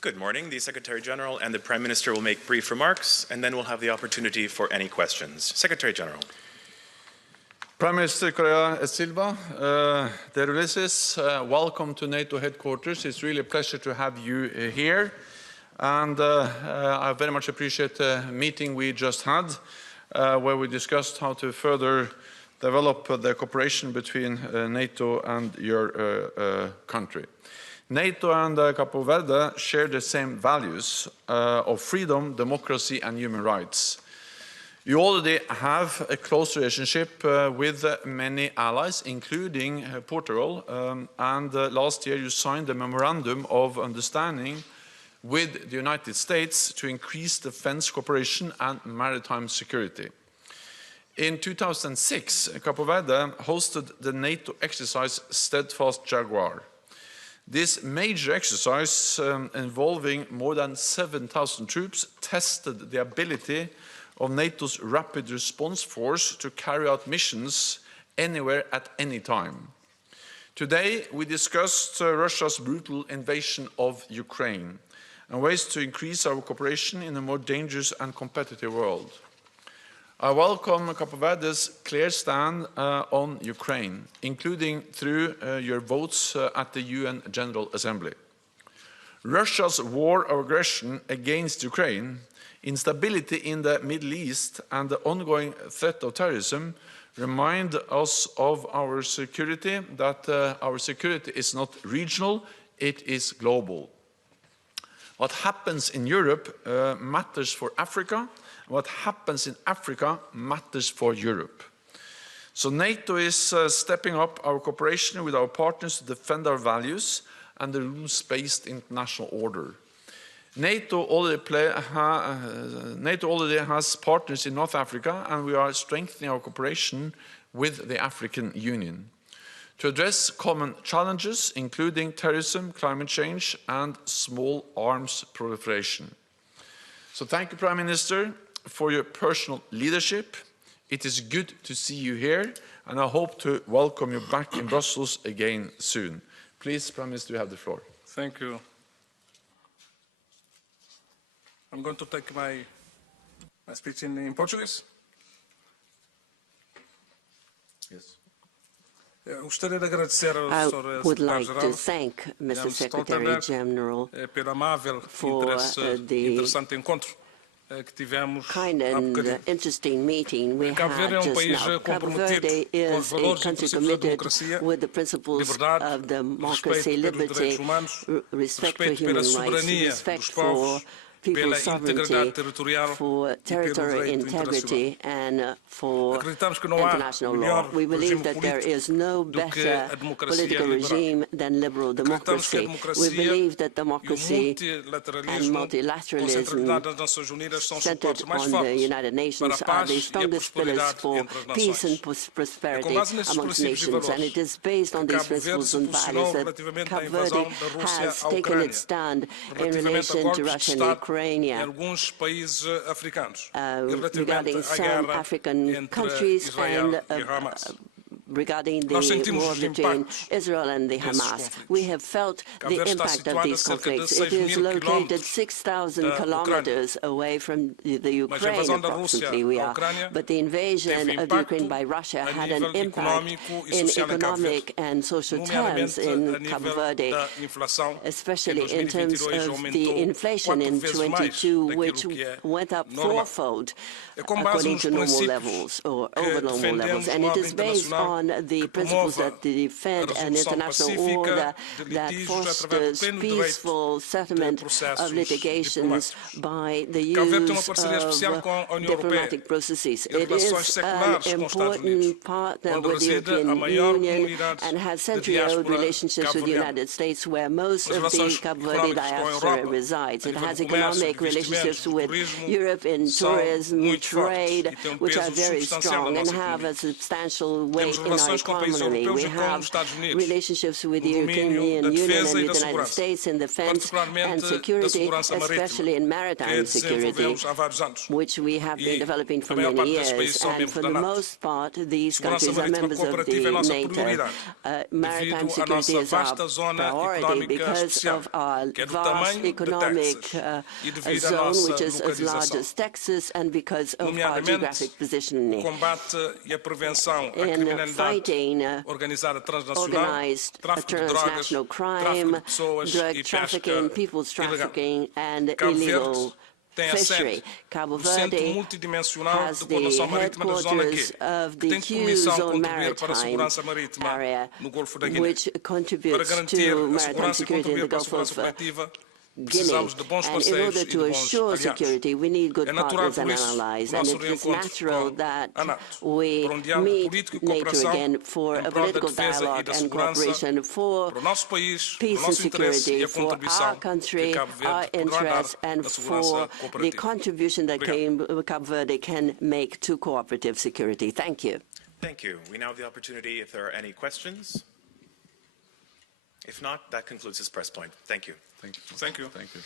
Good morning. The Secretary General and the Prime Minister will make brief remarks, and then we'll have the opportunity for any questions. Secretary General. Prime Minister Correia Silva, dear Ulisses, welcome to NATO headquarters. It's really a pleasure to have you here. And I very much appreciate the meeting we just had, where we discussed how to further develop the cooperation between NATO and your country. NATO and Cabo Verde share the same values of freedom, democracy, and human rights. You already have a close relationship with many allies, including Portugal, and last year you signed a memorandum of understanding with the United States to increase defense cooperation and maritime security. In 2006, Cabo Verde hosted the NATO exercise Steadfast Jaguar. This major exercise, involving more than 7,000 troops, tested the ability of NATO's Rapid Response Force to carry out missions anywhere at any time. Today, we discussed Russia's brutal invasion of Ukraine and ways to increase our cooperation in a more dangerous and competitive world. I welcome Cabo Verde's clear stand on Ukraine, including through your votes at the UN General Assembly. Russia's war of aggression against Ukraine, instability in the Middle East, and the ongoing threat of terrorism remind us of our security, that our security is not regional, it is global. What happens in Europe matters for Africa. What happens in Africa matters for Europe. So NATO is stepping up our cooperation with our partners to defend our values and the rules-based international order. NATO already has partners in North Africa, and we are strengthening our cooperation with the African Union to address common challenges, including terrorism, climate change, and small arms proliferation. So thank you, Prime Minister, for your personal leadership. It is good to see you here, and I hope to welcome you back in Brussels again soon. Please, Prime Minister, you have the floor. Thank you. I'm going to take my speech in Portuguese. Yes. I would like to thank Mr. Secretary General for the kind and interesting meeting we had just now. Cabo Verde is a country committed with the principles of democracy, liberty, respect for human rights, respect for people's sovereignty, for territorial integrity, and for international law. We believe that there is no better political regime than liberal democracy. We believe that democracy and multilateralism centered on the United Nations are the strongest pillars for peace and prosperity amongst nations, and it is based on these principles and values that Cabo Verde has taken its stand in relation to Russia and Ukraine, regarding some African countries and regarding the war between Israel and the Hamas. We have felt the impact of these conflicts. It is located 6,000 kilometers away from the Ukraine, approximately we are. But the invasion of Ukraine by Russia had an impact in economic and social terms in Cabo Verde, especially in terms of the inflation in 22, which went up fourfold according to normal levels or over normal levels. And it is based on the principles that defend an international order that fosters peaceful settlement of litigations by the use of diplomatic processes. It is an important partner with the European Union and has century-old relationships with the United States, where most of the Cabo Verde diaspora resides. It has economic relationships with Europe in tourism, trade, which are very strong and have a substantial weight in our economy. We have relationships with the European Union and the United States in defense and security, especially in maritime security, which we have been developing for many years. And for the most part, these countries are members of the NATO. Maritime security is our priority because of our vast economic zone, which is as large as Texas, and because of our geographic positioning. In fighting organized transnational crime, drug trafficking, people's trafficking, and illegal fishery. Cabo Verde has the headquarters of the Q-Zone maritime area, which contributes to maritime security in the Gulf of Guinea. And in order to assure security, we need good partners and allies. And it is natural that we meet NATO again for a political dialogue and cooperation for peace and security, for our country, our interests, and for the contribution that Cabo Verde can make to cooperative security. Thank you. Thank you. We now have the opportunity if there are any questions. If not, that concludes this press point. Thank you. Thank you. Thank you. Thank you.